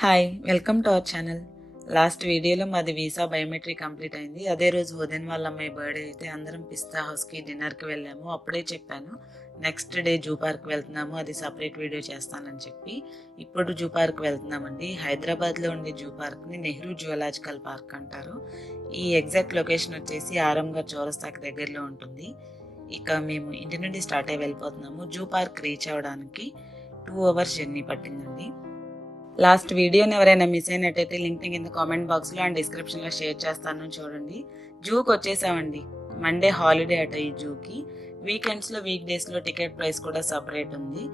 Hi welcome to our channel. Last వీడియోలో మాది visa biometric complete అయింది. అదే రోజు ఉదయం వాళ్ళ అమ్మాయి బర్త్డే అయితే అందరం పిస్తా హౌస్కి డిన్నర్కి వెళ్ళాము. అప్పుడే చెప్పాను నెక్స్ట్ డే జూ పార్క్ వెళ్తున్నాము, అది సపరేట్ వీడియో చేస్తానని చెప్పి. ఇప్పుడు జూ పార్క్ వెళ్తున్నామండి. హైదరాబాద్లో ఉండే జూ పార్క్ని నెహ్రూ జువలాజికల్ పార్క్ అంటారు. ఈ ఎగ్జాక్ట్ లొకేషన్ వచ్చేసి ఆరంగర్ చౌరస్తాకి దగ్గరలో ఉంటుంది. ఇక మేము ఇంటి నుండి స్టార్ట్ అయ్యి వెళ్ళిపోతున్నాము. జూ పార్క్ రీచ్ అవ్వడానికి 2 hours జర్నీ పట్టిందండి. లాస్ట్ వీడియోని ఎవరైనా మిస్ అయినట్టయితే లింక్ని కింద కామెంట్ బాక్స్లో అండ్ డిస్క్రిప్షన్లో షేర్ చేస్తాను, చూడండి. జూకి వచ్చేసామండి. మండే హాలిడే అట ఈ జూకి. వీకెండ్స్లో వీక్ డేస్లో టికెట్ ప్రైస్ కూడా సపరేట్ ఉంది.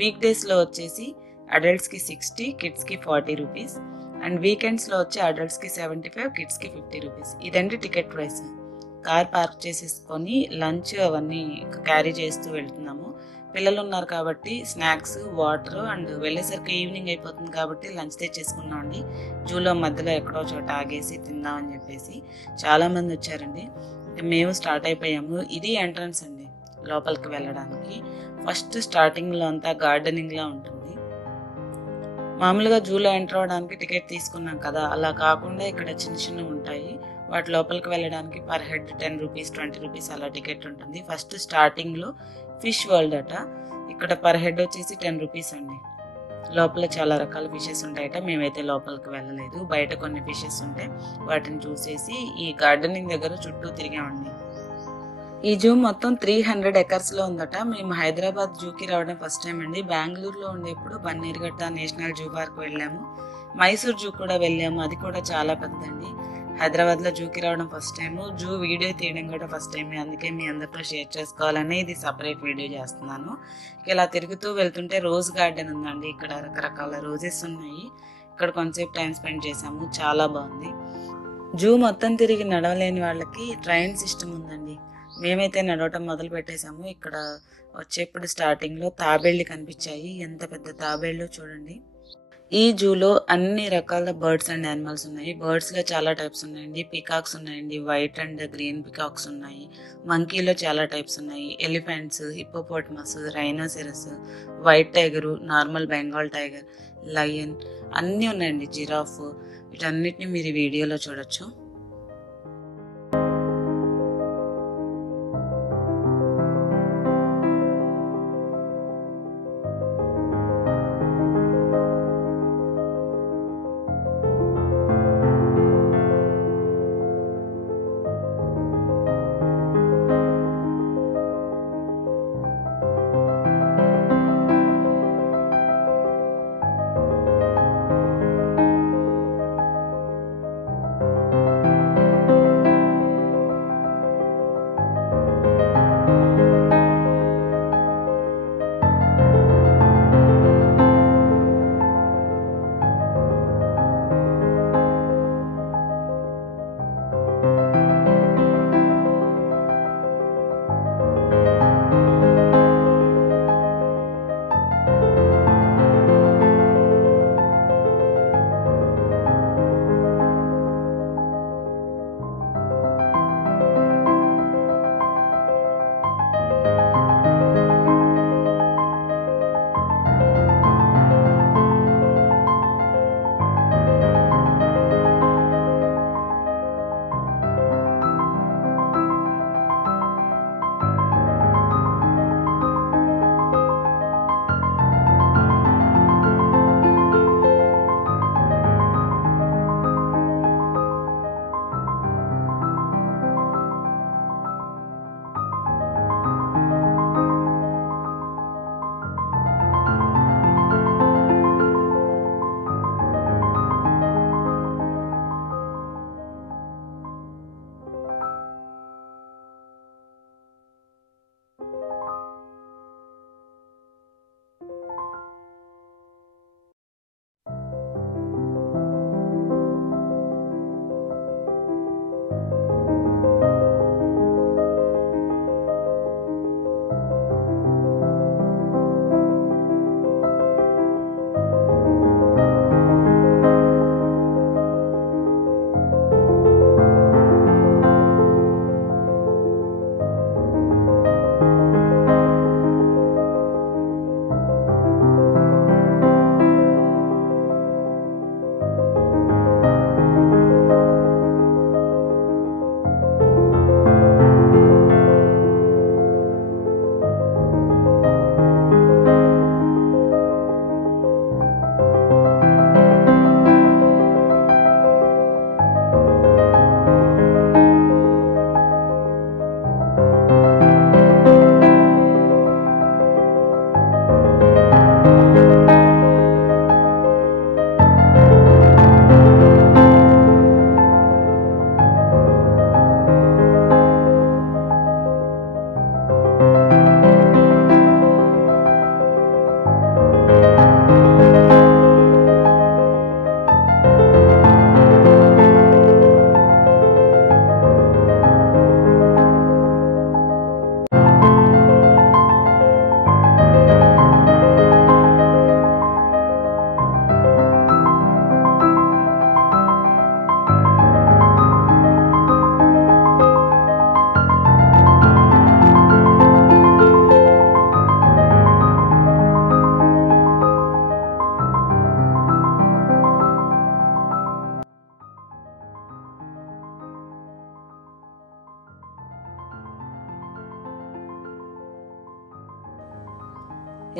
వీక్ డేస్లో వచ్చేసి అడల్ట్స్కి 60, కిడ్స్కి 40 రూపీస్. అండ్ వీకెండ్స్లో వచ్చి అడల్ట్స్కి 75, కిడ్స్కి 50 రూపీస్. ఇదండి టికెట్ ప్రైస్. కార్ పార్క్ చేసేసుకొని లంచ్ అవన్నీ క్యారీ చేస్తూ వెళ్తున్నాము. పిల్లలు ఉన్నారు కాబట్టి స్నాక్స్, వాటర్ అండ్ వెళ్ళేసరికి ఈవినింగ్ అయిపోతుంది కాబట్టి లంచ్ తెచ్చేసుకున్నాం అండి. జూలో మధ్యలో ఎక్కడో చోట ఆగేసి తిందామని చెప్పేసి చాలామంది వచ్చారండి. మేము స్టార్ట్ అయిపోయాము. ఇది ఎంట్రన్స్ అండి లోపలికి వెళ్ళడానికి. ఫస్ట్ స్టార్టింగ్లో అంతా గార్డెనింగ్లా ఉంటుంది. మామూలుగా జూలో ఎంటర్ అవ్వడానికి టికెట్ తీసుకున్నాం కదా, అలా కాకుండా ఇక్కడ చిన్న చిన్నవి ఉంటాయి. వాటి లోపలికి వెళ్ళడానికి పర్ హెడ్ 10 రూపీస్, 20 రూపీస్ అలా టికెట్ ఉంటుంది. ఫస్ట్ స్టార్టింగ్లో ఫిష్ వరల్డ్ అట. ఇక్కడ పర్ హెడ్ వచ్చేసి 10 రూపీస్ అండి. లోపల చాలా రకాల ఫిషెస్ ఉంటాయట. మేమైతే లోపలికి వెళ్ళలేదు. బయట కొన్ని ఫిషెస్ ఉంటాయి, వాటిని చూసేసి ఈ గార్డెనింగ్ దగ్గర చుట్టూ తిరిగామండి. ఈ జూ మొత్తం 300 ఎకర్స్లో ఉందట. మేము హైదరాబాద్ జూకి రావడం ఫస్ట్ టైం అండి. బెంగళూరులో ఉండేప్పుడు బన్నీర్ఘట్ట నేషనల్ జూ పార్క్ వెళ్ళాము. మైసూర్ జూ కూడా వెళ్ళాము, అది కూడా చాలా పెద్దదండి. హైదరాబాద్లో జూకి రావడం ఫస్ట్ టైము. జూ వీడియో తీయడం కూడా ఫస్ట్ టైం, అందుకే మీ అందరితో షేర్ చేసుకోవాలని ఇది సపరేట్ వీడియో చేస్తున్నాను. ఇలా తిరుగుతూ వెళ్తుంటే రోజ్ గార్డెన్ ఉందండి. ఇక్కడ రకరకాల రోజెస్ ఉన్నాయి. ఇక్కడ కొంచెంసేపు టైం స్పెండ్ చేసాము, చాలా బాగుంది. జూ మొత్తం తిరిగి నడవలేని వాళ్ళకి ట్రైన్ సిస్టమ్ ఉందండి. మేమైతే నడవటం మొదలు పెట్టేశాము. ఇక్కడ వచ్చేప్పుడు స్టార్టింగ్లో తాబేళ్లు కనిపించాయి. ఎంత పెద్ద తాబేళ్ళు చూడండి. ఈ జూలో అన్ని రకాల బర్డ్స్ అండ్ యానిమల్స్ ఉన్నాయి. బర్డ్స్లో చాలా టైప్స్ ఉన్నాయండి. పికాక్స్ ఉన్నాయండి, వైట్ అండ్ గ్రీన్ పికాక్స్ ఉన్నాయి. మంకీలో చాలా టైప్స్ ఉన్నాయి. Elephants, hippopotamus, rhinoceros, white tiger, normal Bengal tiger, lion అన్నీ ఉన్నాయండి. జిరాఫ్, వీటన్నిటిని మీరు ఈ వీడియోలో చూడొచ్చు.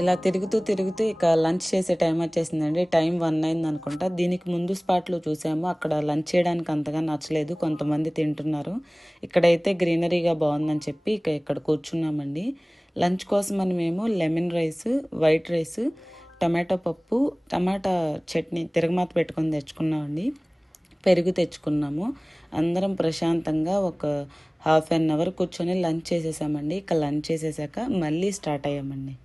ఇలా తిరుగుతూ తిరుగుతూ ఇక లంచ్ చేసే టైం వచ్చేసిందండి. టైం 1 అయింది అనుకుంటా. దీనికి ముందు స్పాట్లో చూసాము, అక్కడ లంచ్ చేయడానికి అంతగా నచ్చలేదు, కొంతమంది తింటున్నారు. ఇక్కడైతే గ్రీనరీగా బాగుందని చెప్పి ఇక ఇక్కడ కూర్చున్నామండి. లంచ్ కోసం అని మేము lemon rice, white rice, tomato పప్పు, టమాటా చట్నీ తిరగమాత పెట్టుకొని తెచ్చుకున్నామండి. పెరుగు తెచ్చుకున్నాము. అందరం ప్రశాంతంగా ఒక హాఫ్ అన్ అవర్ కూర్చొని లంచ్ చేసేసామండి. ఇక లంచ్ చేసేసాక మళ్ళీ స్టార్ట్ అయ్యామండి.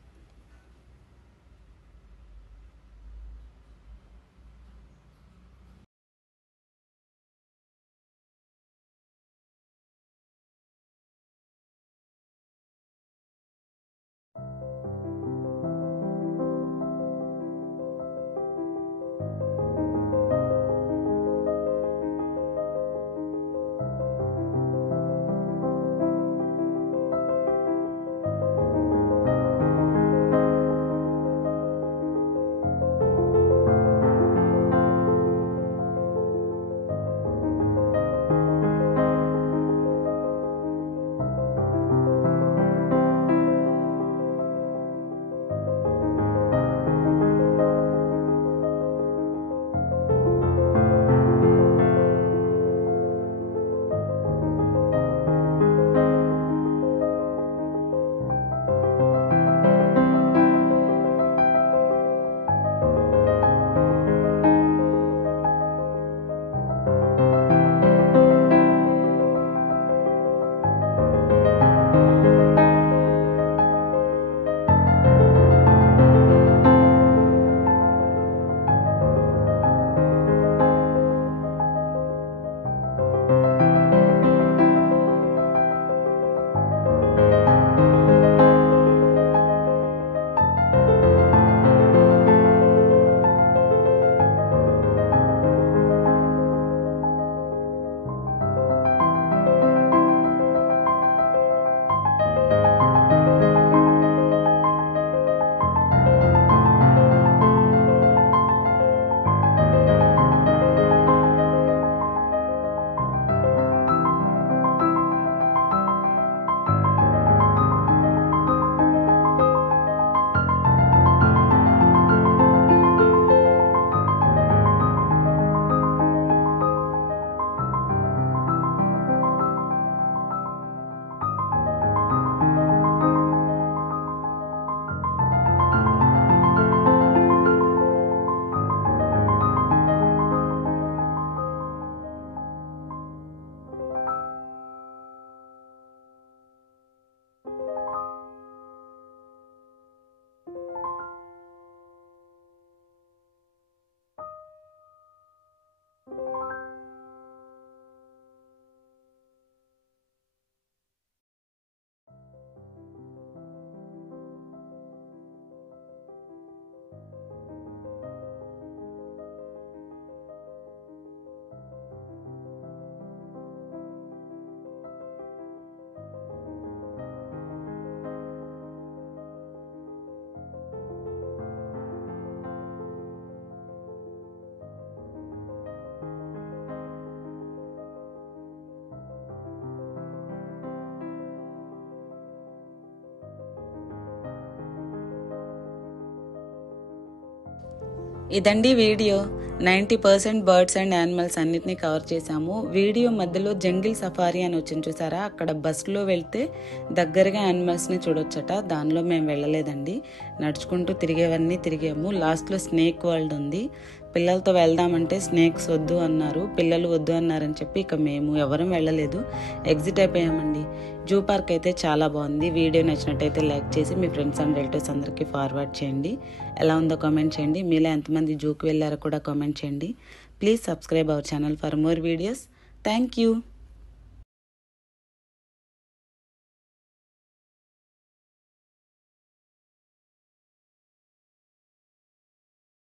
ఇదండి వీడియో. 90% బర్డ్స్ అండ్ యానిమల్స్ అన్నిటినీ కవర్ చేశాము. వీడియో మధ్యలో జంగిల్ సఫారీ అని వచ్చింది చూసారా, అక్కడ బస్సులో వెళ్తే దగ్గరగా యానిమల్స్ని చూడొచ్చట. దానిలో మేము వెళ్ళలేదండి, నడుచుకుంటూ తిరిగేవన్నీ తిరిగాము. లాస్ట్లో స్నేక్ వరల్డ్ ఉంది. పిల్లలతో వెళ్దామంటే స్నేక్స్ వద్దు అన్నారు, పిల్లలు వద్దు అన్నారని చెప్పి ఇక మేము ఎవరం వెళ్ళలేదు, ఎగ్జిట్ అయిపోయామండి. జూ పార్క్ అయితే చాలా బాగుంది. వీడియో నచ్చినట్టయితే లైక్ చేసి మీ ఫ్రెండ్స్ అండ్ రిలేటివ్స్ అందరికీ ఫార్వర్డ్ చేయండి. ఎలా ఉందో కామెంట్ చేయండి. మీలో ఎంతమంది జూకి వెళ్ళారో కూడా కామెంట్ చేయండి. Please subscribe our channel for more videos. Thank you.